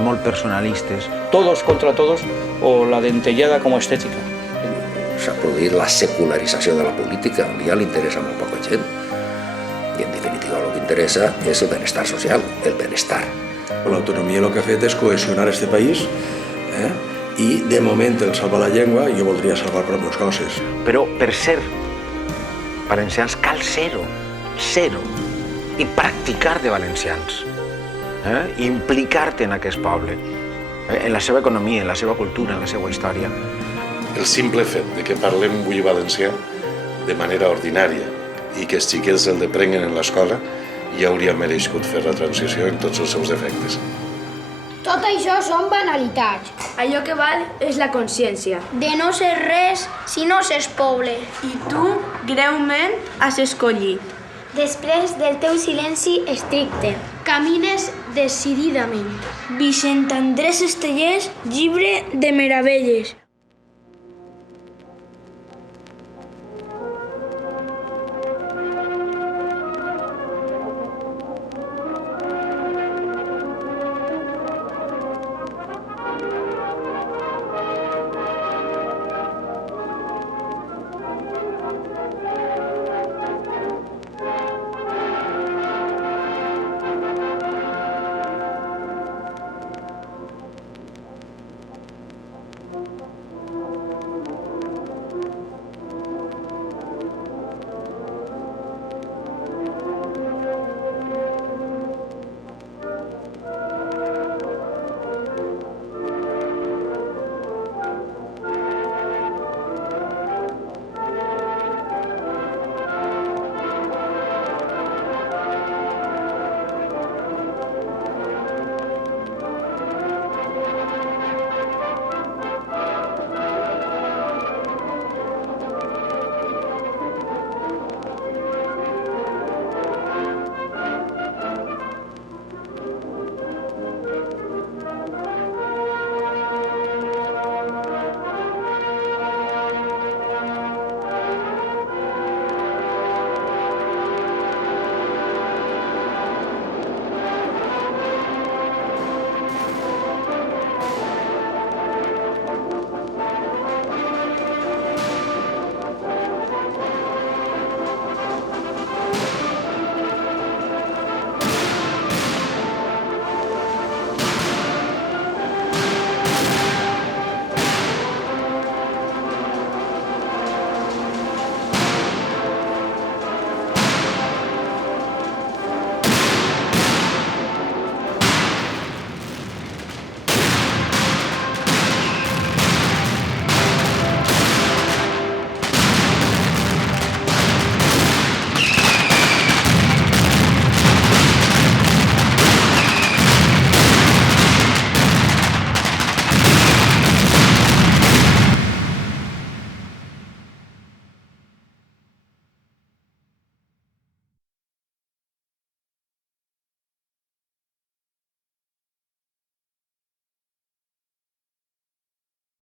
molt personalistes, todos contra todos o la dentellada com a estètica. S'ha produït la secularització de la política, ja li interessa molt poca gent. I en definitiva el que interessa és el benestar social, el benestar. L'autonomia el que ha fet és cohesionar este país i de moment el salvar la llengua jo voldria salvar pròpies coses. Però per ser valencians cal ser-ho, i practicar de valencians, implicar-te en aquest poble, en la seva economia, en la seva cultura, en la seva història. El simple fet de que parlem avui valencià de manera ordinària i que els xiquets el deprenguen en l'escola ja hauria merescut fer la transició en tots els seus defectes. Tot això són banalitats. Allò que val és la consciència. De no ser res si no s'és poble. I tu, greument, has escollit. Després del teu silenci estricte, camines decididament. Vicent Andrés Estellés, llibre de meravelles.